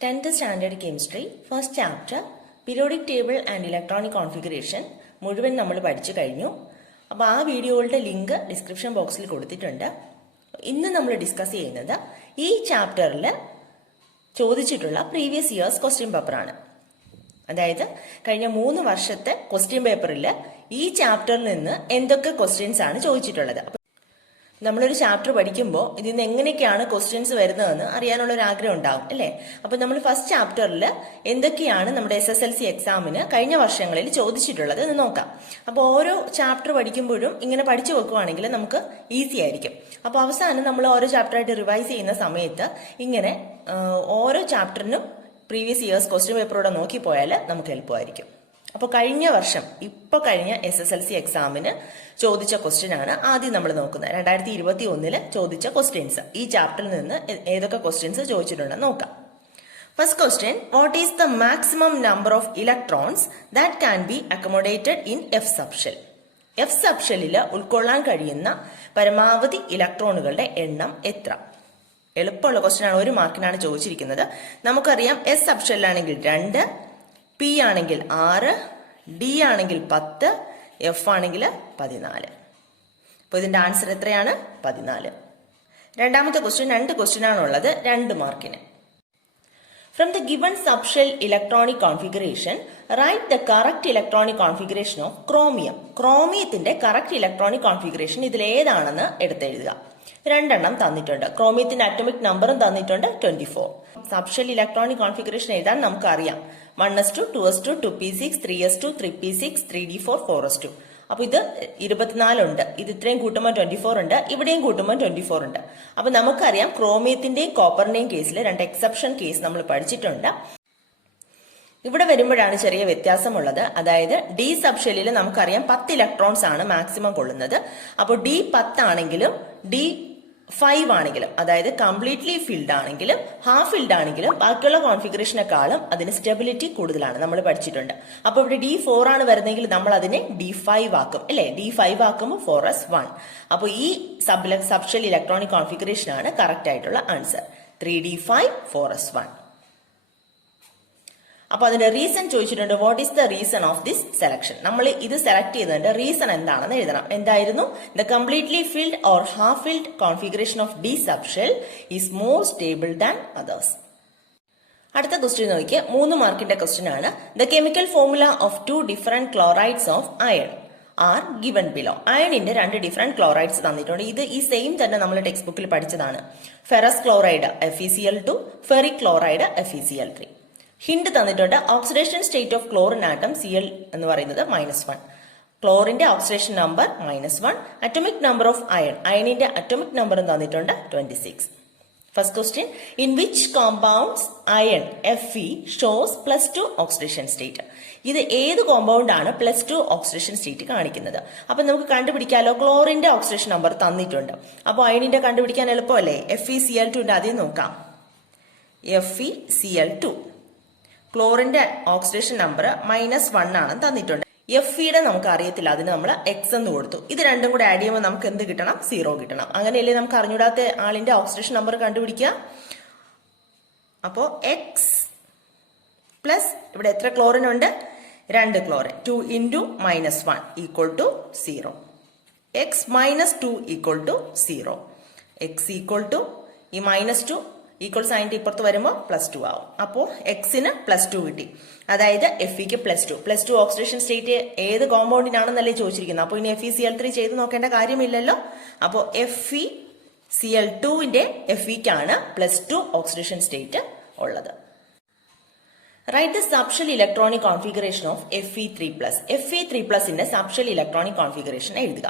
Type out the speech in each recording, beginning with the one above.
10th standard chemistry first chapter periodic table and electronic configuration മുഴുവൻ നമ്മൾ പഠിച്ചു കഴിഞ്ഞു. അപ്പോൾ ആ വീഡിയോകളുടെ ലിങ്ക് ഡിസ്ക്രിപ്ഷൻ ബോക്സിൽ കൊടുത്തിട്ടുണ്ട്. ഇന്ന് നമ്മൾ ഡിസ്കസ് ചെയ്യുന്നത് ഈ ചാപ്റ്ററിൽ ചോദിച്ചിട്ടുള്ള പ്രീവിയസ് ഇയേഴ്സ് ക്വസ്റ്റ്യൻ പേപ്പറാണ്. അതായത് കഴിഞ്ഞ 3 വർഷത്തെ ക്വസ്റ്റ്യൻ പേപ്പറിൽ ഈ ചാപ്റ്ററിൽ നിന്ന് എന്തൊക്കെ ക്വസ്റ്റ്യൻസ് ആണ് ചോദിച്ചിട്ടുള്ളത്. നമ്മളൊരു ചാപ്റ്റർ പഠിക്കുമ്പോൾ ഇതിൽ നിന്ന് എങ്ങനെയൊക്കെയാണ് ക്വസ്റ്റ്യൻസ് വരുന്നതെന്ന് അറിയാനുള്ള ഒരു ആഗ്രഹം ഉണ്ടാകും അല്ലേ. അപ്പൊ നമ്മൾ ഫസ്റ്റ് ചാപ്റ്ററിൽ എന്തൊക്കെയാണ് നമ്മുടെ SSLC എക്സാമിന് കഴിഞ്ഞ വർഷങ്ങളിൽ ചോദിച്ചിട്ടുള്ളത് എന്ന് നോക്കാം. അപ്പോൾ ഓരോ ചാപ്റ്റർ പഠിക്കുമ്പോഴും ഇങ്ങനെ പഠിച്ചു വെക്കുവാണെങ്കിൽ നമുക്ക് ഈസി ആയിരിക്കും. അപ്പോൾ അവസാനം നമ്മൾ ഓരോ ചാപ്റ്ററായിട്ട് റിവൈസ് ചെയ്യുന്ന സമയത്ത് ഇങ്ങനെ ഓരോ ചാപ്റ്ററിനും പ്രീവിയസ് ഇയേഴ്സ് ക്വസ്റ്റ്യൻ പേപ്പറോടെ നോക്കിപ്പോയാൽ നമുക്ക് എളുപ്പമായിരിക്കും. അപ്പോൾ കഴിഞ്ഞ വർഷം കഴിഞ്ഞ SSLC എക്സാമിന് ചോദിച്ച ക്വസ്റ്റ്യൻ ആണ് ആദ്യം നമ്മൾ നോക്കുന്നത്. 2021 ചോദിച്ച ക്വസ്റ്റ്യൻസ്, ഈ ചാപ്റ്ററിൽ നിന്ന് ഏതൊക്കെ ക്വസ്റ്റ്യൻസ് ചോദിച്ചിട്ടുണ്ടെന്ന് നോക്കാം. First question, what is the maximum number of electrons that can be accommodated in F subshell? F സബ്ഷെല്ലിൽ ഉൾക്കൊള്ളാൻ കഴിയുന്ന പരമാവധി ഇലക്ട്രോണുകളുടെ എണ്ണം എത്ര? എളുപ്പമുള്ള ക്വസ്റ്റ്യൻ ആണ്, 1 മാർക്കിനാണ് ചോദിച്ചിരിക്കുന്നത്. നമുക്കറിയാം എസ് സബ്ഷെല്ലാണെങ്കിൽ 2, പി ആണെങ്കിൽ 6, ഡി ആണെങ്കിൽ 10, എഫ് ആണെങ്കിൽ 14. അപ്പോൾ ഇതിന്റെ ആൻസർ എത്രയാണ്? 14. രണ്ടാമത്തെ ക്വസ്റ്റ്യൻ 2 ക്വസ്റ്റ്യൻ ആണുള്ളത്, 2 മാർക്കിന്. From the given subshell electronic configuration, write the correct electronic configuration of chromium. ക്രോമിയത്തിന്റെ കറക്റ്റ് ഇലക്ട്രോണിക് കോൺഫിഗറേഷൻ ഇതിൽ ഏതാണെന്ന് എടുത്തെഴുതുക. 2 എണ്ണം തന്നിട്ടുണ്ട്. ക്രോമിയത്തിന്റെ അറ്റോമിക് നമ്പറും തന്നിട്ടുണ്ട് 24. സബ്ഷെൽ ഇലക്ട്രോണിക് കോൺഫിഗറേഷൻ എഴുതാൻ നമുക്കറിയാം. 1s2, 2s2, 2p6, 3s2, 3p6, 3d4, 4s2. അപ്പൊ ഇത് 24 ഉണ്ട്. ഇത് ഇത്രയും കൂട്ടുമ്പോൾ 24 ഉണ്ട്, ഇവിടെയും കൂട്ടുമ്പോൾ 24 ഉണ്ട്. അപ്പൊ നമുക്കറിയാം ക്രോമിയത്തിന്റെയും കോപ്പറിന്റെയും കേസിൽ 2 എക്സെപ്ഷൻ കേസ് നമ്മൾ പഠിച്ചിട്ടുണ്ട്. ഇവിടെ വരുമ്പോഴാണ് ചെറിയ വ്യത്യാസമുള്ളത്. അതായത് ഡി സബ്ഷെല്ലിൽ നമുക്കറിയാം 10 ഇലക്ട്രോൺസ് ആണ് മാക്സിമം കൊള്ളുന്നത്. അപ്പോൾ ഡി 10 ആണെങ്കിലും ഡി 5 ആണെങ്കിലും, അതായത് കംപ്ലീറ്റ്ലി ഫിൽഡ് ആണെങ്കിലും ഹാഫ് ഫിൽഡ് ആണെങ്കിലും ബാക്കിയുള്ള കോൺഫിഗറേഷനെക്കാളും അതിന് സ്റ്റെബിലിറ്റി കൂടുതലാണ്, നമ്മൾ പഠിച്ചിട്ടുണ്ട്. അപ്പൊ ഇവിടെ D4 ആണ് വരുന്നതെങ്കിൽ നമ്മൾ അതിനെ D5 ആക്കും അല്ലെ. D5 ആക്കുമ്പോൾ 4s1. അപ്പോൾ ഈ സബ്ഷെൽ ഇലക്ട്രോണിക് കോൺഫിഗറേഷൻ ആണ് കറക്റ്റ് ആയിട്ടുള്ള ആൻസർ. 3d5, 4s1. അപ്പൊ അതിന്റെ റീസൺ ചോദിച്ചിട്ടുണ്ട്. What is the reason of this selection? നമ്മൾ ഇത് സെലക്ട് ചെയ്തതിന്റെ റീസൺ എന്താണെന്ന് എഴുതണം. എന്തായിരുന്നു? The completely filled or half filled configuration of D subshell is more stable than others. അടുത്ത ക്വസ്റ്റ്യൻ നോക്കിയ 3 മാർക്കിന്റെ ക്വസ്റ്റ്യൻ ആണ്. The chemical formula of 2 different chlorides of iron are given below. അയണിന്റെ 2 ഡിഫറെന്റ് ക്ലോറൈഡ്സ് തന്നിട്ടുണ്ട്. ഇത് ഈ സെയിം തന്നെ നമ്മൾ ടെക്സ്റ്റ് ബുക്കിൽ പഠിച്ചതാണ്. Ferrous chloride FeCl2, ferric chloride FeCl3. Hint തന്നിട്ടുണ്ട്. Oxidation state of chlorine atom Cl എന്ന് പറയുന്നത് -1. ക്ലോറിന്റെ oxidation number -1. Atomic number of അയണിന്റെ അറ്റോമിക് നമ്പറും തന്നിട്ടുണ്ട് 26. First question, in which compounds iron Fe shows +2 oxidation state? ഇത് ഏത് കോമ്പൗണ്ട് ആണ് +2 ഓക്സിഡേഷൻ സ്റ്റേറ്റ് കാണിക്കുന്നത്? അപ്പൊ നമുക്ക് കണ്ടുപിടിക്കാലോ. ക്ലോറിന്റെ ഓക്സിഡേഷൻ നമ്പർ തന്നിട്ടുണ്ട്. അപ്പോൾ അയണിന്റെ കണ്ടുപിടിക്കാൻ എളുപ്പമല്ലേ. FeCl2 ആദ്യം നോക്കാം. FeCl2, ക്ലോറിന്റെ ഓക്സിഡേഷൻ നമ്പർ -1 ആണ് തന്നിട്ടുണ്ട്. Feയുടെ നമുക്ക് അറിയത്തില്ല, അതിന് നമ്മൾ X എന്ന് കൊടുത്തു. ഇത് രണ്ടും കൂടെ ആഡ് ചെയ്യുമ്പോൾ നമുക്ക് എന്ത് കിട്ടണം? 0 കിട്ടണം. അങ്ങനെയല്ലേ നമുക്ക് അറിഞ്ഞൂടാത്ത ആളിന്റെ ഓക്സിഡേഷൻ നമ്പർ കണ്ടുപിടിക്കുക. അപ്പോ X പ്ലസ് ഇവിടെ എത്ര ക്ലോറിൻ ഉണ്ട്? 2 ക്ലോറിൻ. 2 × -1 = 0. X - 2 = 0. X = ഈ -2 ഈക്വൽ സൈൻ്റെ ഇപ്പുറത്ത് വരുമ്പോൾ +2 ആവും. അപ്പോൾ എക്സിന് +2 കിട്ടി. അതായത് Feക്ക് +2 ഓക്സിഡേഷൻ സ്റ്റേറ്റ് ഏത് കോമ്പൗണ്ടിനാണെന്നല്ലേ ചോദിച്ചിരിക്കുന്നത്. അപ്പോൾ ഇനി FeCl3 ചെയ്ത് നോക്കേണ്ട കാര്യമില്ലല്ലോ. അപ്പോൾ FeCl2ന്റെ Feക്കാണ് +2 ഓക്സിഡേഷൻ സ്റ്റേറ്റ് ഉള്ളത്. Write the subshell electronic configuration of Fe3+. Fe3+ന്റെ സബ്ഷെൽ ഇലക്ട്രോണിക് കോൺഫിഗറേഷൻ എഴുതുക.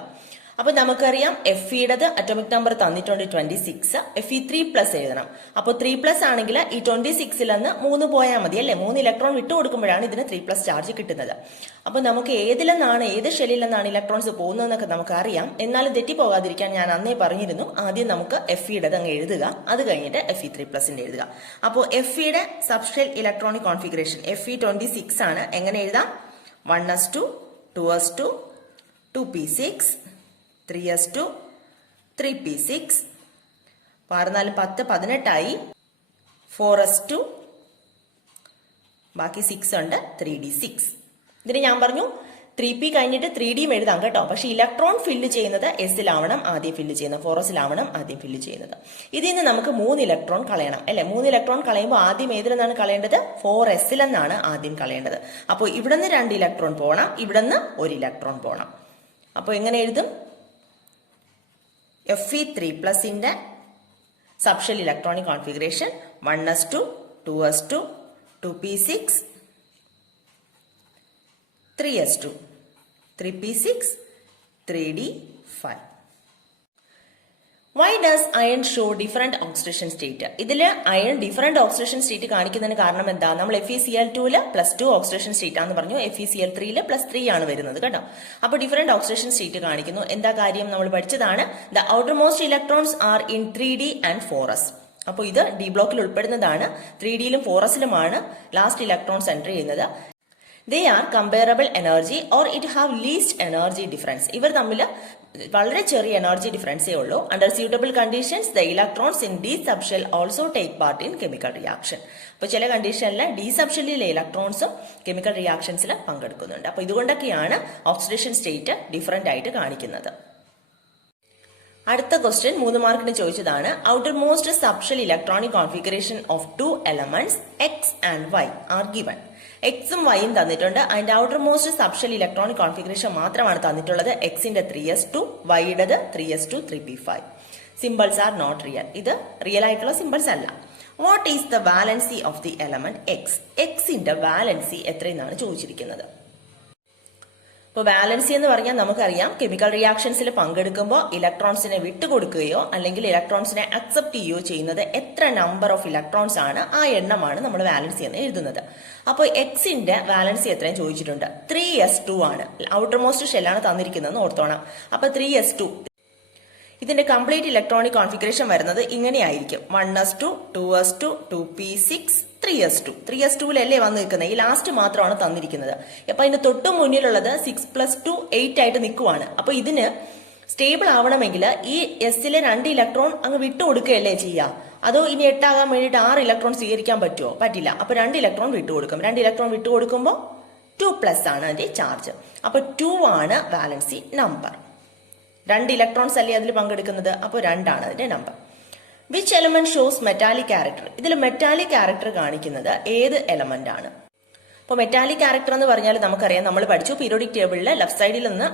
അപ്പൊ നമുക്കറിയാം Feയുടേത് അറ്റോമിക് നമ്പർ തന്നിട്ടുണ്ട് 26. Fe3+ എഴുതണം. അപ്പോൾ 3+ ആണെങ്കിൽ ഈ 26ൽ നിന്ന് 3 പോയാൽ മതി അല്ലെ. 3 ഇലക്ട്രോൺ വിട്ടുകൊടുക്കുമ്പോഴാണ് ഇതിന് 3+ ചാർജ് കിട്ടുന്നത്. അപ്പൊ നമുക്ക് ഏത് ഷെല്ലിൽ നിന്നാണ് ഇലക്ട്രോൺസ് പോകുന്നതെന്നൊക്കെ നമുക്ക് അറിയാം. എന്നാലും തെറ്റിപ്പോകാതിരിക്കാൻ ഞാൻ അന്നേ പറഞ്ഞിരുന്നു, ആദ്യം നമുക്ക് Feയുടേത് അങ്ങ് എഴുതുക, അത് കഴിഞ്ഞിട്ട് Fe3+ന്റെ എഴുതുക. അപ്പോൾ Feയുടെ സബ്ഷെൽ ഇലക്ട്രോണിക് കോൺഫിഗറേഷൻ Fe26 ആണ്. എങ്ങനെ എഴുതാം? 1s2, 2s2, 2p6, 3s2, 3p6, 6 4 10 18 ആയി. 4s2, ബാക്കി 6 ഉണ്ട്, 3d6. ഇതിന് ഞാൻ പറഞ്ഞു 3p കഴിഞ്ഞിട്ട് 3dയും എഴുതാം കേട്ടോ. പക്ഷെ ഇലക്ട്രോൺ ഫില്ല് ചെയ്യുന്നത് എസിലാവണം ആദ്യം ഫില്ല് ചെയ്യുന്നത്, 4sലാവണം ആദ്യം ഫില്ല് ചെയ്യുന്നത്. ഇതിൽ നിന്ന് നമുക്ക് 3 ഇലക്ട്രോൺ കളയണം അല്ലെ. 3 ഇലക്ട്രോൺ കളയുമ്പോൾ ആദ്യം ഏതിലെന്നാണ് കളയേണ്ടത്? 4sലെന്നാണ് ആദ്യം കളയേണ്ടത്. അപ്പോൾ ഇവിടെ നിന്ന് 2 ഇലക്ട്രോൺ പോകണം, ഇവിടെ നിന്ന് 1 ഇലക്ട്രോൺ പോകണം. അപ്പോൾ എങ്ങനെ എഴുതും? Fe3+ന്റെ subshell electronic configuration 1s2, 2s2, 2p6, 3s2, 3p6, 3d5. Why does iron show different oxidation state? ഇതില് അയൺ ഡിഫറെന്റ് ഓക്സിഡേഷൻ സ്റ്റേറ്റ് കാണിക്കുന്നതിന് കാരണം എന്താ? നമ്മൾ FeCl2 +2 ഓക്സിഡേഷൻ സ്റ്റേറ്റ് ആണെന്ന് പറഞ്ഞു, FeCl3 +3 ആണ് വരുന്നത് കേട്ടോ. അപ്പൊ ഡിഫറെന്റ് ഓക്സിഡേഷൻ സ്റ്റേറ്റ് കാണിക്കുന്നു. എന്താ കാര്യം? നമ്മൾ പഠിച്ചതാണ് the outer most electrons are in 3d and 4s. അപ്പോൾ ഇത് ഡി ബ്ലോക്കിൽ ഉൾപ്പെടുന്നതാണ്. 3dയിലും 4sലുമാണ് ലാസ്റ്റ് ഇലക്ട്രോൺസ് എൻറ്റർ ചെയ്യുന്നത്. They are comparable energy or it have least energy difference. ഇവർ തമ്മിൽ വളരെ ചെറിയ എനർജി ഡിഫറൻസേ ഉള്ളൂ. Under suitable conditions the electrons in D subshell also take part in chemical reaction. അപ്പോൾ ചില കണ്ടീഷനിൽ ഡി സബ്ഷെല്ലിലെ ഇലക്ട്രോൺസും കെമിക്കൽ റിയാക്ഷൻസിൽ പങ്കെടുക്കുന്നുണ്ട്. അപ്പോൾ ഇതുകൊണ്ടൊക്കെയാണ് ഓക്സിഡേഷൻ സ്റ്റേറ്റ് ഡിഫറെന്റ് ആയിട്ട് കാണിക്കുന്നത്. അടുത്ത ക്വസ്റ്റ്യൻ 3 മാർക്കിന് ചോദിച്ചതാണ്. Outer most subshell electronic configuration of 2 elements X and Y are given. എക്സും വൈയും തന്നിട്ടുണ്ട്. അതിന്റെ outer most subshell electronic configuration മാത്രമാണ് തന്നിട്ടുള്ളത്. എക്സിന്റെ 3s2, വൈയുടേത് 3s2, 3p5. Symbols are not real. ഇത് റിയൽ ആയിട്ടുള്ള സിമ്പിൾസ് അല്ല. What is the valency of the element X? എക്സിന്റെ വാലൻസി എത്രയെന്നാണ് ചോദിച്ചിരിക്കുന്നത്. ഇപ്പോൾ വാലൻസി എന്ന് പറഞ്ഞാൽ നമുക്കറിയാം, കെമിക്കൽ റിയാക്ഷൻസിൽ പങ്കെടുക്കുമ്പോൾ ഇലക്ട്രോൺസിനെ വിട്ടുകൊടുക്കുകയോ അല്ലെങ്കിൽ ഇലക്ട്രോൺസിനെ അക്സെപ്റ്റ് ചെയ്യുകയോ ചെയ്യുന്നത് എത്ര നമ്പർ ഓഫ് ഇലക്ട്രോൺസ് ആണ്, ആ എണ്ണമാണ് നമ്മൾ വാലൻസി എന്ന് എഴുതുന്നത്. അപ്പോൾ എക്സിന്റെ വാലൻസി എത്രയും ചോദിച്ചിട്ടുണ്ട്. 3s2 ആണ്. ഔട്ടർ മോസ്റ്റ് ഷെല്ലാണ് തന്നിരിക്കുന്നതെന്ന് ഓർത്തോണം. അപ്പൊ 3s2 ഇതിന്റെ കംപ്ലീറ്റ് ഇലക്ട്രോണിക് കോൺഫിഗറേഷൻ വരുന്നത് ഇങ്ങനെയായിരിക്കും. 1s2, 2s2, 2p6, 3s2. 3s2ലല്ലേ വന്ന് നിൽക്കുന്നത്. ഈ ലാസ്റ്റ് മാത്രമാണ് തന്നിരിക്കുന്നത്. അപ്പൊ അതിന്റെ തൊട്ടു മുന്നിലുള്ളത് 6+2 8 ആയിട്ട് നിൽക്കുവാണ്. അപ്പൊ ഇതിന് സ്റ്റേബിൾ ആവണമെങ്കിൽ ഈ എസിലെ 2 ഇലക്ട്രോൺ അങ്ങ് വിട്ടുകൊടുക്കുകയല്ലേ ചെയ്യുക? അതോ ഇനി 8 ആകാൻ വേണ്ടിയിട്ട് 6 ഇലക്ട്രോൺ സ്വീകരിക്കാൻ പറ്റുമോ? പറ്റില്ല. അപ്പൊ 2 ഇലക്ട്രോൺ വിട്ടുകൊടുക്കും. 2 ഇലക്ട്രോൺ വിട്ടുകൊടുക്കുമ്പോൾ 2+ ആണ് അതിന്റെ ചാർജ്. അപ്പൊ 2 ആണ് വാലൻസി നമ്പർ. 2 ഇലക്ട്രോൺസ് അല്ലേ അതിൽ പങ്കെടുക്കുന്നത്. അപ്പോൾ 2 ആണ് അതിന്റെ number. Which element shows metallic character? ഇതിൽ മെറ്റാലിക് ക്യാരക്ടർ കാണിക്കുന്നത് ഏത് എലമെന്റ് ആണ്? അപ്പോൾ മെറ്റാലിക് ക്യാരക്ടർ എന്ന് പറഞ്ഞാൽ നമുക്കറിയാം, നമ്മൾ പഠിച്ചു പീരിയോഡിക് ടേബിളിൽ ലെഫ്റ്റ് സൈഡിൽ നിന്ന്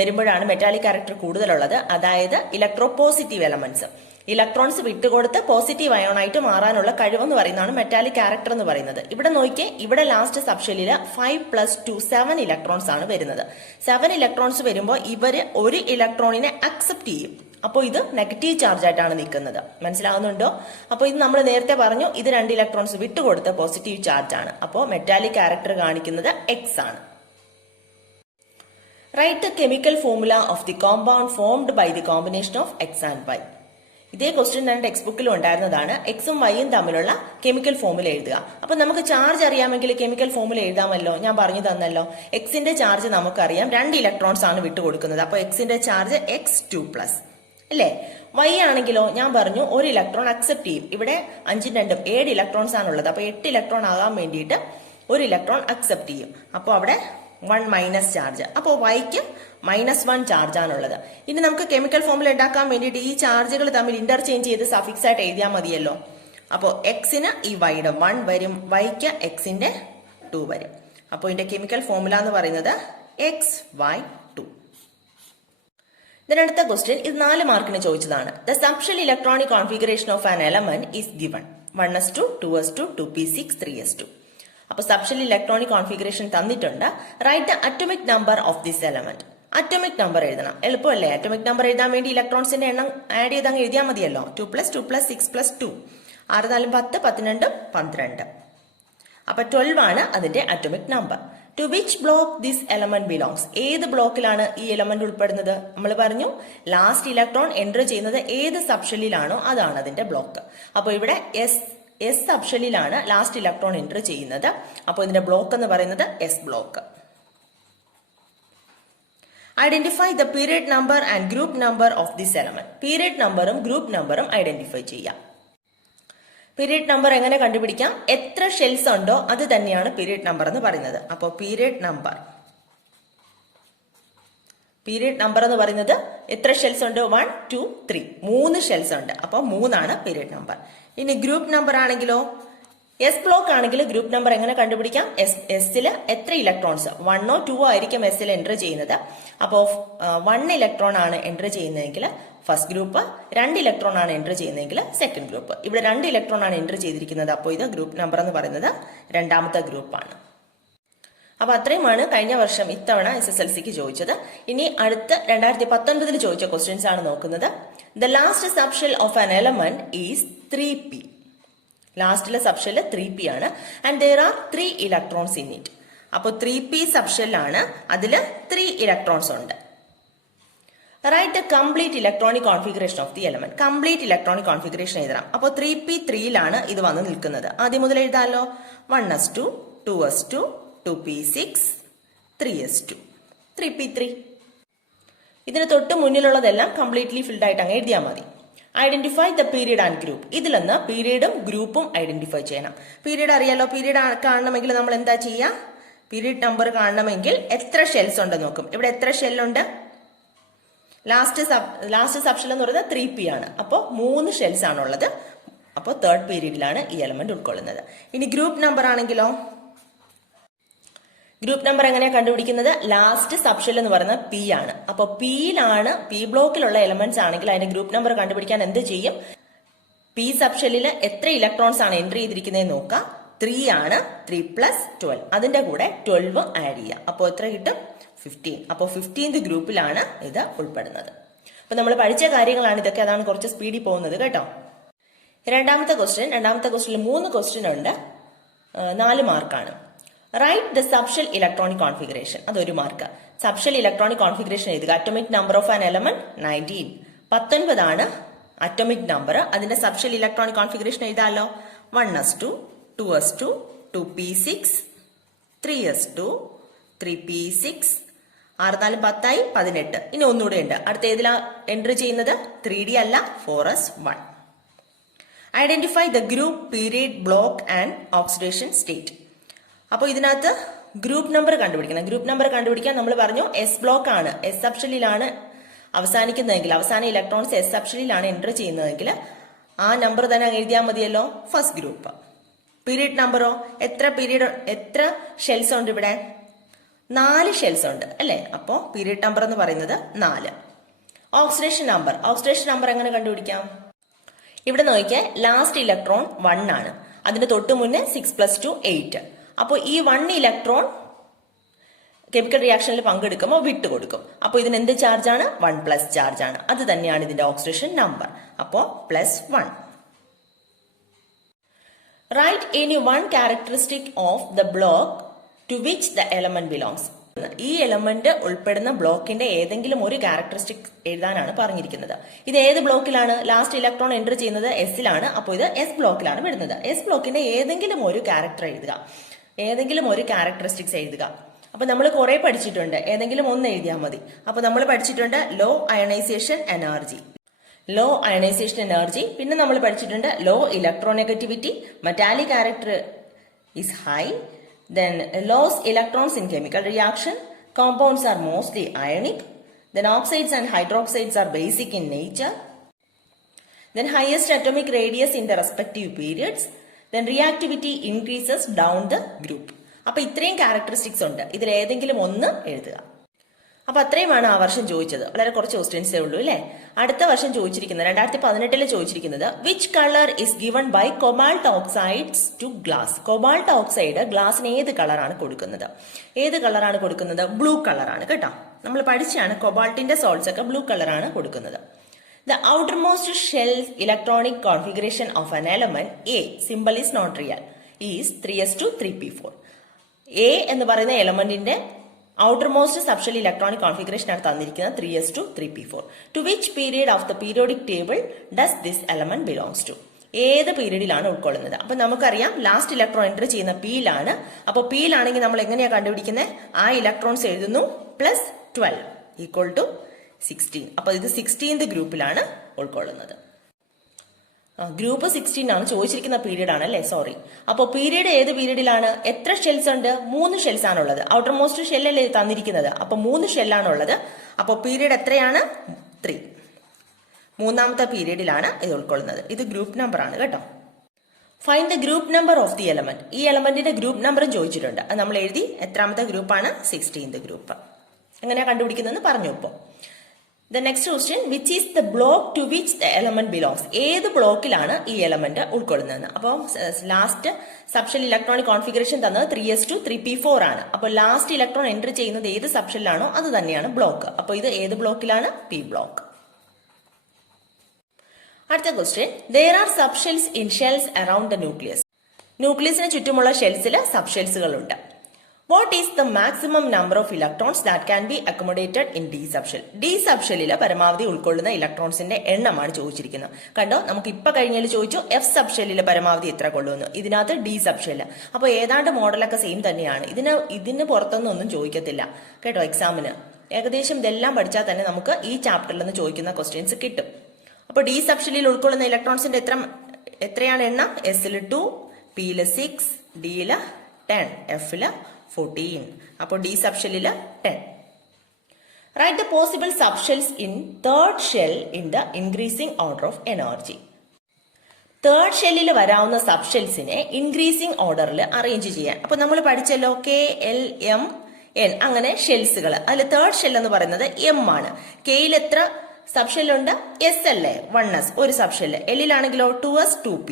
വരുമ്പോഴാണ് മെറ്റാലിക് ക്യാരക്ടർ കൂടുതലുള്ളത്. അതായത് ഇലക്ട്രോപോസിറ്റീവ് എലമെന്റ്സ്, ഇലക്ട്രോൺസ് വിട്ടുകൊടുത്ത് പോസിറ്റീവ് അയോണായിട്ട് മാറാനുള്ള കഴിവെന്ന് പറയുന്നതാണ് മെറ്റാലിക് ക്യാരക്ടർ എന്ന് പറയുന്നത്. ഇവിടെ നോക്കിയേ, ഇവിടെ ലാസ്റ്റ് സബ്ഷെല്ലിൽ 5+2 7 ഇലക്ട്രോൺസ് ആണ് വരുന്നത്. 7 ഇലക്ട്രോൺസ് വരുമ്പോൾ ഇവര് 1 ഇലക്ട്രോണിനെ അക്സെപ്റ്റ് ചെയ്യും. അപ്പോൾ ഇത് നെഗറ്റീവ് ചാർജ് ആയിട്ടാണ് നിൽക്കുന്നത്. മനസ്സിലാവുന്നുണ്ടോ? അപ്പോൾ ഇത് നമ്മൾ നേരത്തെ പറഞ്ഞു, ഇത് 2 ഇലക്ട്രോൺസ് വിട്ടുകൊടുത്ത പോസിറ്റീവ് ചാർജ് ആണ്. അപ്പോൾ മെറ്റാലിക് ക്യാരക്ടർ കാണിക്കുന്നത് എക്സ് ആണ്. Write the chemical formula of the compound formed by the combination of X and Y. ഇതേ ക്വസ്റ്റ്യൻ തന്നെ ടെക്സ്റ്റ് ബുക്കിലും ഉണ്ടായിരുന്നതാണ്. എക്സും വൈയും തമ്മിലുള്ള കെമിക്കൽ ഫോർമുല എഴുതുക. അപ്പൊ നമുക്ക് ചാർജ് അറിയാമെങ്കിൽ കെമിക്കൽ ഫോർമുല എഴുതാമല്ലോ. ഞാൻ പറഞ്ഞു തന്നല്ലോ. എക്സിന്റെ ചാർജ് നമുക്കറിയാം, 2 ഇലക്ട്രോൺസ് ആണ് വിട്ടുകൊടുക്കുന്നത്. അപ്പൊ എക്സിന്റെ ചാർജ് x2+ അല്ലേ. വൈ ആണെങ്കിലോ ഞാൻ പറഞ്ഞു 1 ഇലക്ട്രോൺ അക്സെപ്റ്റ് ചെയ്യും. ഇവിടെ 5 2 7 ഇലക്ട്രോൺസ് ആണുള്ളത്. അപ്പൊ 8 ഇലക്ട്രോൺ ആകാൻ വേണ്ടിയിട്ട് 1 ഇലക്ട്രോൺ അക്സെപ്റ്റ് ചെയ്യും. അപ്പോൾ അവിടെ 1 മൈനസ് ചാർജ്. അപ്പോൾ വൈക്ക് -1 ചാർജ് ആണുള്ളത്. ഇനി നമുക്ക് കെമിക്കൽ ഫോർമുല ഉണ്ടാക്കാൻ വേണ്ടിയിട്ട് ഈ ചാർജുകൾ തമ്മിൽ ഇന്റർചേഞ്ച് ചെയ്ത് സഫിക്സ് ആയിട്ട് എഴുതിയാൽ മതിയല്ലോ. അപ്പോൾ എക്സിന് ഈ വൈയുടെ 1 വരും, വൈക്ക് എക്സിന്റെ 2 വരും. അപ്പോൾ ഇതിന്റെ കെമിക്കൽ ഫോർമുല എന്ന് പറയുന്നത് XY2. ഇതിനടുത്ത ക്വസ്റ്റ്യൻ ഇത് 4 മാർക്കിന് ചോദിച്ചതാണ്. The subshell electronic configuration of an element is given. 1s2, 2s2, 2p6, 3s2. അപ്പൊ സബ്ഷെൽ ഇലക്ട്രോണിക് കോൺഫിഗറേഷൻ തന്നിട്ടുണ്ട്. Write the atomic number of this element. Atomic number എഴുതണം. എളുപ്പമല്ലേ? അറ്റോമിക് നമ്പർ എഴുതാൻ വേണ്ടി ഇലക്ട്രോൺസിന്റെ എണ്ണം ആഡ് ചെയ്ത് അങ്ങ് എഴുതിയാൽ മതിയല്ലോ. 2+2+6+2 6 4 10 12 12. അപ്പൊ 12 ആണ് അതിന്റെ atomic number. To which block this element belongs? ഏത് ബ്ലോക്കിലാണ് ഈ എലമെന്റ് ഉൾപ്പെടുന്നത്? നമ്മൾ പറഞ്ഞു ലാസ്റ്റ് ഇലക്ട്രോൺ എൻറ്റർ ചെയ്യുന്നത് ഏത് സബ്ഷെല്ലിലാണോ അതാണ് അതിന്റെ ബ്ലോക്ക്. അപ്പോൾ ഇവിടെ എസ് സബ്ഷെല്ലിലാണ് ലാസ്റ്റ് ഇലക്ട്രോൺ എൻറ്റർ ചെയ്യുന്നത്. അപ്പോൾ ഇതിന്റെ ബ്ലോക്ക് എന്ന് പറയുന്നത് S block. Identify the period number and group number of this element. Period നമ്പറും ഗ്രൂപ്പ് നമ്പറും ഐഡന്റിഫൈ ചെയ്യാം. പീരിയഡ് നമ്പർ എങ്ങനെ കണ്ടുപിടിക്കാം? എത്ര ഷെൽസ് ഉണ്ടോ അത് തന്നെയാണ് പീരിയഡ് നമ്പർ എന്ന് പറയുന്നത്. അപ്പോൾ പീരിയഡ് നമ്പർ എന്ന് പറയുന്നത് എത്ര ഷെൽസ് ഉണ്ട്? 1, 2, 3 3 ഷെൽസ് ഉണ്ട്. അപ്പോൾ 3 പീരിയഡ് നമ്പർ. ഇനി ഗ്രൂപ്പ് നമ്പർ ആണെങ്കിലോ, എസ് ബ്ലോക്ക് ആണെങ്കിൽ ഗ്രൂപ്പ് നമ്പർ എങ്ങനെ കണ്ടുപിടിക്കാം? എസ്സിൽ എത്ര ഇലക്ട്രോൺസ് 1 or 2 ആയിരിക്കും എസ്സിൽ എൻറ്റർ ചെയ്യുന്നത്. അപ്പോൾ 1 ഇലക്ട്രോൺ ആണ് എൻറ്റർ ചെയ്യുന്നതെങ്കിൽ ഫസ്റ്റ് ഗ്രൂപ്പ്, 2 ഇലക്ട്രോൺ ആണ് എൻറ്റർ ചെയ്യുന്നതെങ്കിൽ സെക്കൻഡ് ഗ്രൂപ്പ്. ഇവിടെ 2 ഇലക്ട്രോൺ ആണ് എൻറ്റർ ചെയ്തിരിക്കുന്നത്. അപ്പോൾ ഇത് ഗ്രൂപ്പ് നമ്പർ എന്ന് പറയുന്നത് രണ്ടാമത്തെ ഗ്രൂപ്പാണ്. അപ്പൊ അത്രയുമാണ് കഴിഞ്ഞ വർഷം ഇത്തവണ SSLCക്ക് ചോദിച്ചത്. ഇനി അടുത്ത 2019 ചോദിച്ച ക്വസ്റ്റ്യൻസ് ആണ് നോക്കുന്നത്. The last subshell of an element is 3p. ലാസ്റ്റിലെ സബ്ഷെല് 3p ആണ്. And there are 3 electrons in it. അപ്പോൾ 3p സബ്ഷെല്ലാണ്, അതിൽ 3 ഇലക്ട്രോൺസ് ഉണ്ട്. Write the complete electronic configuration of the element. Complete electronic configuration എഴുതാം. അപ്പോൾ 3p3യിലാണ് ഇത് വന്ന് നിൽക്കുന്നത്. ആദ്യം മുതൽ എഴുതാമല്ലോ. 1s2, 2s2, 2p6, 3s2, 3p3. ഇതിന് തൊട്ട് മുന്നിലുള്ളതെല്ലാം കംപ്ലീറ്റ്ലി ഫിൽഡ് ആയിട്ട് അങ്ങ് എഴുതിയാൽ മതി. Identify the period and group. ഇതിലൊന്ന് പീരീഡും ഗ്രൂപ്പും ഐഡന്റിഫൈ ചെയ്യണം. പീരീഡ് അറിയാലോ. പീരീഡ് കാണണമെങ്കിൽ നമ്മൾ എന്താ ചെയ്യുക? പീരീഡ് നമ്പർ കാണണമെങ്കിൽ എത്ര ഷെൽസ് ഉണ്ടെന്ന് നോക്കും. ഇവിടെ എത്ര ഷെല്ലുണ്ട്? ലാസ്റ്റ് സബ്ഷെൽ എന്ന് പറയുന്നത് 3p ആണ്. അപ്പോൾ 3 ഷെൽസ് ആണുള്ളത്. അപ്പോൾ തേർഡ് പീരീഡിലാണ് ഈ എലമെന്റ് ഉൾക്കൊള്ളുന്നത്. ഇനി ഗ്രൂപ്പ് നമ്പർ ആണെങ്കിലോ, ഗ്രൂപ്പ് നമ്പർ എങ്ങനെയാണ് കണ്ടുപിടിക്കുന്നത്? ലാസ്റ്റ് സബ്ഷെൽ എന്ന് പറയുന്നത് p ആണ്. അപ്പോൾ p ബ്ലോക്കിലുള്ള എലമെന്റ്സ് ആണെങ്കിൽ അതിന്റെ ഗ്രൂപ്പ് നമ്പർ കണ്ടുപിടിക്കാൻ എന്ത് ചെയ്യും? p സബ്ഷെല്ലിൽ എത്ര ഇലക്ട്രോൺസ് ആണ് എൻട്രി ചെയ്തിരിക്കുന്നത് നോക്കാം. 3 ആണ്. 3 + 12. അതിന്റെ കൂടെ 12 ആഡ് ചെയ്യുക. അപ്പോൾ എത്ര കിട്ടും? 15. അപ്പോൾ 15th ഗ്രൂപ്പിലാണ് ഇത് ഉൾപ്പെടുന്നത്. അപ്പൊ നമ്മൾ പഠിച്ച കാര്യങ്ങളാണ് ഇതൊക്കെ. അതാണ് കുറച്ച് സ്പീഡിൽ പോകുന്നത് കേട്ടോ. രണ്ടാമത്തെ ക്വസ്റ്റ്യനിൽ 3 ക്വസ്റ്റ്യൻ ഉണ്ട്. 4 മാർക്കാണ്. Write the subshell electronic configuration. അതൊരു മാർക്ക്. സബ്ഷെൽ ഇലക്ട്രോണിക് കോൺഫിഗറേഷൻ എഴുതുക. Atomic number of an element 19. 19 atomic number. അതിന്റെ സബ്ഷെൽ ഇലക്ട്രോണിക് കോൺഫിഗറേഷൻ എഴുതാമല്ലോ. 1s2, 2s2, 2p6, 3s2, 3p6. 6 4 10 18. ഇനി ഒന്നുകൂടെ ഉണ്ട്. അടുത്ത ഏതിലാ എൻട്രി ചെയ്യുന്നത്? 3d അല്ല, 4s1. Identify the group, period, block and oxidation state. അപ്പോൾ ഇതിനകത്ത് ഗ്രൂപ്പ് നമ്പർ കണ്ടുപിടിക്കണം. ഗ്രൂപ്പ് നമ്പർ കണ്ടുപിടിക്കാൻ നമ്മൾ പറഞ്ഞു എസ് ബ്ലോക്ക് ആണ്, എസ് സബ്ഷെല്ലിലാണ് അവസാനിക്കുന്നതെങ്കിൽ, അവസാന ഇലക്ട്രോൺസ് എസ് സബ്ഷെല്ലിലാണ് എൻറ്റർ ചെയ്യുന്നതെങ്കിൽ ആ നമ്പർ തന്നെ എഴുതിയാൽ മതിയല്ലോ. First group. പീരീഡ് നമ്പറോ, എത്ര ഷെൽസ് ഉണ്ട് ഇവിടെ? 4 ഷെൽസ് ഉണ്ട് അല്ലേ? അപ്പോൾ പീരീഡ് നമ്പർ എന്ന് പറയുന്നത് 4. ഓക്സിഡേഷൻ നമ്പർ എങ്ങനെ കണ്ടുപിടിക്കാം? ഇവിടെ നോക്കിയാൽ ലാസ്റ്റ് ഇലക്ട്രോൺ 1 ആണ്. അതിന് തൊട്ട് മുന്നേ 6 + 2 8. അപ്പോൾ ഈ 1 ഇലക്ട്രോൺ കെമിക്കൽ റിയാക്ഷനിൽ പങ്കെടുക്കുമ്പോൾ വിട്ടുകൊടുക്കും. അപ്പോൾ ഇതിന് എന്ത് ചാർജ് ആണ്? 1+ ചാർജ് ആണ്. അത് തന്നെയാണ് ഇതിന്റെ ഓക്സിഡേഷൻ നമ്പർ. അപ്പോൾ +1. Write any one characteristic of the block to which the element belongs. ഈ എലമെന്റ് ഉൾപ്പെടുന്ന ബ്ലോക്കിന്റെ ഏതെങ്കിലും ഒരു ക്യാരക്ടറിസ്റ്റിക് എഴുതാനാണ് പറഞ്ഞിരിക്കുന്നത്. ഇത് ഏത് ബ്ലോക്കിലാണ്? ലാസ്റ്റ് ഇലക്ട്രോൺ എൻറ്റർ ചെയ്യുന്നത് എസ്സിലാണ്. അപ്പോൾ ഇത് എസ് ബ്ലോക്കിലാണ് വിടുന്നത്. എസ് ബ്ലോക്കിന്റെ ഏതെങ്കിലും ഒരു ക്യാരക്ടർ എഴുതുക, ഏതെങ്കിലും ഒരു ക്യാരക്ടറിസ്റ്റിക്സ് എഴുതുക. അപ്പൊ നമ്മൾ കുറെ പഠിച്ചിട്ടുണ്ട്. ഏതെങ്കിലും ഒന്ന് എഴുതിയാൽ മതി. അപ്പൊ നമ്മൾ പഠിച്ചിട്ടുണ്ട് ലോ അയണൈസേഷൻ എനർജി. പിന്നെ നമ്മൾ പഠിച്ചിട്ടുണ്ട് low electronegativity, metallic character is high, then loss electrons in chemical reaction, compounds are mostly ionic, then oxides and hydroxides are basic in nature, then highest atomic radius in the respective periods, then reactivity increases down the group. അപ്പോൾ ഇത്രയും characteristics ഉണ്ട്. ഇതിൽ ഏതെങ്കിലും ഒന്ന് എഴുതുക. അപ്പൊ അത്രയുമാണ് ആ വർഷം ചോദിച്ചത്. വളരെ കുറച്ച് ക്വസ്റ്റ്യൻസേ ഉള്ളൂ അല്ലേ? അടുത്ത വർഷം ചോദിച്ചിരിക്കുന്നത് 2018 ചോദിച്ചിരിക്കുന്നത് which colour is given by cobalt oxides to glass. Cobalt oxide ഗ്ലാസിന് ഏത് കളറാണ് കൊടുക്കുന്നത്? ബ്ലൂ കളറാണ് കേട്ടോ. നമ്മൾ പഠിച്ചാണ് കൊബാൾട്ടിന്റെ സോൾട്സ് ഒക്കെ ബ്ലൂ കളറാണ് കൊടുക്കുന്നത്. The outermost shell electronic configuration of an element A, symbol is not real, is 3s2 3p4. A എന്ന് പറയുന്ന എലമെന്റിന്റെ ഔട്ടർമോസ്റ്റ് സബ്ഷെൽ ഇലക്ട്രോണിക് കോൺഫിഗറേഷൻ ആണ് തന്നിരിക്കുന്നത് 3s2 3p4. To which period of the periodic table does this element belongs to? ഏത് പീരീഡിലാണ് ഉൾക്കൊള്ളുന്നത്? അപ്പൊ നമുക്കറിയാം ലാസ്റ്റ് ഇലക്ട്രോൺ എൻറ്റർ ചെയ്യുന്ന പിയിലാണ്. അപ്പോൾ പിയിലാണെങ്കിൽ നമ്മൾ എങ്ങനെയാ കണ്ടുപിടിക്കുന്നത്? ആ ഇലക്ട്രോൺസ് എഴുതുന്നു +12 = 16. അപ്പൊ ഇത് 16th ഗ്രൂപ്പിലാണ് ഉൾക്കൊള്ളുന്നത്. ഗ്രൂപ്പ് 16 ആണ് ചോദിച്ചിരിക്കുന്ന പീരീഡ് ആണ് അല്ലേ, സോറി. അപ്പോൾ പീരീഡ് ഏത് പീരീഡിലാണ്? എത്ര ഷെൽസ് ഉണ്ട്? 3 ഷെൽസ് ആണുള്ളത്. ഔട്ടർ മോസ്റ്റ് ഷെല്ലല്ലേ തന്നിരിക്കുന്നത്, അപ്പൊ 3 ഷെല്ലാണുള്ളത്. അപ്പോൾ പീരീഡ് എത്രയാണ്? 3. മൂന്നാമത്തെ പീരീഡിലാണ് ഇത് ഉൾക്കൊള്ളുന്നത്. ഇത് ഗ്രൂപ്പ് നമ്പർ ആണ് കേട്ടോ. Find the group number of the element. ഈ എലമെന്റിന്റെ ഗ്രൂപ്പ് നമ്പറും ചോദിച്ചിട്ടുണ്ട്. അത് നമ്മൾ എഴുതി. എത്രാമത്തെ ഗ്രൂപ്പാണ്? 16th group. എങ്ങനെയാ കണ്ടുപിടിക്കുന്നതെന്ന് പറഞ്ഞു ഇപ്പോൾ. The next question, which is the block to which the element belongs? ഏത് ബ്ലോക്കിലാണ് ഈ എലമെന്റ് ഉൾക്കൊള്ളുന്നതെന്ന്. അപ്പോൾ ലാസ്റ്റ് സബ്ഷെൽ ഇലക്ട്രോണിക് കോൺഫിഗറേഷൻ തന്നത് 3s2 3p4 ആണ്. അപ്പോൾ ലാസ്റ്റ് ഇലക്ട്രോൺ എൻട്രി ചെയ്യുന്നത് ഏത് സബ്ഷെല്ലാണോ അത് തന്നെയാണ് ബ്ലോക്ക്. അപ്പോൾ ഇത് ഏത് ബ്ലോക്കിലാണ്? P block. അടുത്ത question, there are subshells in shells around the nucleus. ന്യൂക്ലിയസിന് ചുറ്റുമുള്ള ഷെൽസിൽ സബ്ഷെൽസുകളുണ്ട്. What is the maximum number of electrons that can be accommodated in D subshell? D subshellile പരമാവധി ഉൾക്കൊള്ളുന്ന ഇലക്ട്രോൺസിന്റെ എണ്ണമാണ് ചോദിച്ചിരിക്കുന്നത്. കണ്ടോ, നമുക്ക് ഇപ്പൊ കഴിഞ്ഞാൽ ചോദിച്ചു എഫ് സബ്ഷെല്ലിലെ പരമാവധി എത്ര കൊള്ളുന്നു. ഇതിനകത്ത് ഡി സബ്ഷെല്ല്. അപ്പൊ ഏതാണ്ട് മോഡലൊക്കെ സെയിം തന്നെയാണ്. ഇതിന് പുറത്തൊന്നും ഒന്നും ചോദിക്കത്തില്ല കേട്ടോ എക്സാമിന്. ഏകദേശം ഇതെല്ലാം പഠിച്ചാൽ തന്നെ നമുക്ക് ഈ ചാപ്റ്ററിൽ നിന്ന് ചോദിക്കുന്ന ക്വസ്റ്റ്യൻസ് കിട്ടും. അപ്പോൾ ഡി സബ്ഷെല്ലിൽ ഉൾക്കൊള്ളുന്ന ഇലക്ട്രോൺസിന്റെ എത്രയാണ് എണ്ണം? എസില് 2, പിയില് 6, ഡിയില് 10, എഫില് 14. അപ്പോൾ ഡി സബ്ഷെല്ലില് 10. Write the possible subshells in third shell in the increasing order of energy. Third ഷെല്ലിൽ വരാവുന്ന സബ്ഷെൽസിനെ ഇൻക്രീസിംഗ് ഓർഡറിൽ അറേഞ്ച് ചെയ്യാൻ. അപ്പൊ നമ്മൾ പഠിച്ചല്ലോ KLMN അങ്ങനെ ഷെൽസുകൾ. അതിൽ തേർഡ് ഷെൽ എന്ന് പറയുന്നത് M ആണ്. കെയിൽ എത്ര സബ്ഷെല്ലുണ്ട്? S അല്ലേ, 1s ഒരു subshell. എല്ലിലാണെങ്കിലോ 2s 2p.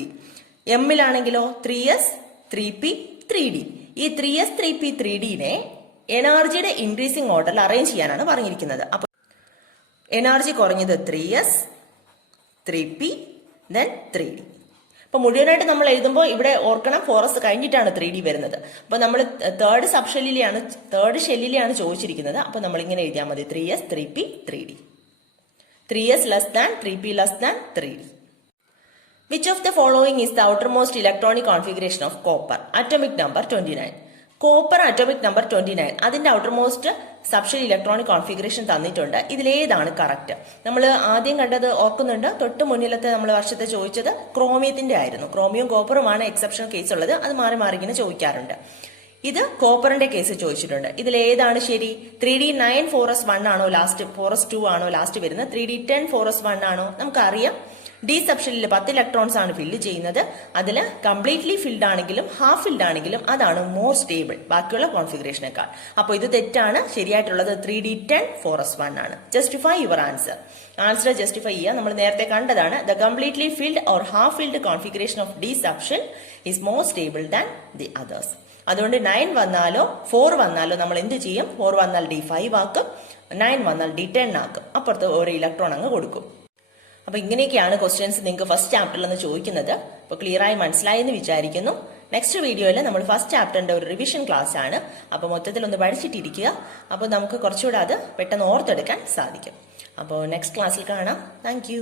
എമ്മിലാണെങ്കിലോ 3s 3p 3d. ഈ 3s 3p 3dനെ എനർജിയുടെ ഇൻക്രീസിംഗ് ഓർഡറിൽ അറേഞ്ച് ചെയ്യാനാണ് പറഞ്ഞിരിക്കുന്നത്. അപ്പൊ എനർജി കുറഞ്ഞത് 3s 3p then 3d. അപ്പൊ മുഴുവനായിട്ട് നമ്മൾ എഴുതുമ്പോൾ ഇവിടെ ഓർക്കണം 4s കഴിഞ്ഞിട്ടാണ് 3d വരുന്നത്. അപ്പൊ നമ്മൾ തേർഡ് ഷെല്ലിലെയാണ് ചോദിച്ചിരിക്കുന്നത്. അപ്പൊ നമ്മൾ ഇങ്ങനെ എഴുതിയാൽ മതി 3s 3p 3d. 3s less than 3p less than 3d. Which of the following is the outermost electronic configuration of copper? Atomic number 29. Copper atomic number 29. അതിന്റെ ഔട്ടർമോസ്റ്റ് സബ്ഷെൽ ഇലക്ട്രോണിക് കോൺഫിഗറേഷൻ തന്നിട്ടുണ്ട്. ഇതിലേതാണ് correct? നമ്മൾ ആദ്യം കണ്ടത് ഓർക്കുന്നുണ്ട്. തൊട്ട് മുന്നിലത്തെ നമ്മൾ വർഷത്തെ ചോദിച്ചത് ക്രോമിയത്തിന്റെ ആയിരുന്നു. ക്രോമിയം കോപ്പറുമാണ് എക്സെപ്ഷണൽ കേസ് ഉള്ളത്. അത് മാറി മാറി ഇങ്ങനെ ചോദിക്കാറുണ്ട്. ഇത് കോപ്പറിന്റെ കേസ് ചോദിച്ചിട്ടുണ്ട്. ഇതിൽ ഏതാണ് ശരി? 3d9 4s1 ആണോ ലാസ്റ്റ്? 4s2 ആണോ ലാസ്റ്റ് വരുന്നത്? 3d10 4s1 ആണോ? നമുക്കറിയാം ഡി സബ്ഷെല്ലിൽ 10 ഇലക്ട്രോൺസ് ആണ് ഫില്ല് ചെയ്യുന്നത്. അതിൽ കംപ്ലീറ്റ്ലി ഫിൽഡ് ആണെങ്കിലും ഹാഫ് ഫിൽഡ് ആണെങ്കിലും അതാണ് മോർ സ്റ്റേബിൾ ബാക്കിയുള്ള കോൺഫിഗറേഷനേക്കാൾ. അപ്പോൾ ഇത് തെറ്റാണ്. ശരിയായിട്ടുള്ളത് 3d10 4s1 ആണ്. Justify your answer. Answer justify ചെയ്യുക. നമ്മൾ നേരത്തെ കണ്ടതാണ്. The completely filled or half filled configuration of D subshell is more stable than the others. അതുകൊണ്ട് 9 വന്നാലോ 4 വന്നാലോ നമ്മൾ എന്ത് ചെയ്യും? 4 വന്നാൽ D5 ആക്കും, 9 വന്നാൽ D10 ആക്കും. അപ്പുറത്ത് ഒരു ഇലക്ട്രോൺ അങ്ങ് കൊടുക്കും. അപ്പൊ ഇങ്ങനെയൊക്കെയാണ് ക്വസ്റ്റ്യൻസ് നിങ്ങൾക്ക് ഫസ്റ്റ് ചാപ്റ്ററിൽ നിന്ന് ചോദിക്കുന്നത്. അപ്പോൾ ക്ലിയർ ആയി മനസ്സിലായെന്ന് വിചാരിക്കുന്നു. നെക്സ്റ്റ് വീഡിയോയിൽ നമ്മൾ ഫസ്റ്റ് ചാപ്റ്ററിന്റെ ഒരു റിവിഷൻ ക്ലാസ് ആണ്. അപ്പോൾ മൊത്തത്തിൽ ഒന്ന് പഠിച്ചിട്ടിരിക്കുക. അപ്പോൾ നമുക്ക് കുറച്ചുകൂടെ അത് പെട്ടെന്ന് ഓർത്തെടുക്കാൻ സാധിക്കും. അപ്പോൾ നെക്സ്റ്റ് ക്ലാസ്സിൽ കാണാം. താങ്ക്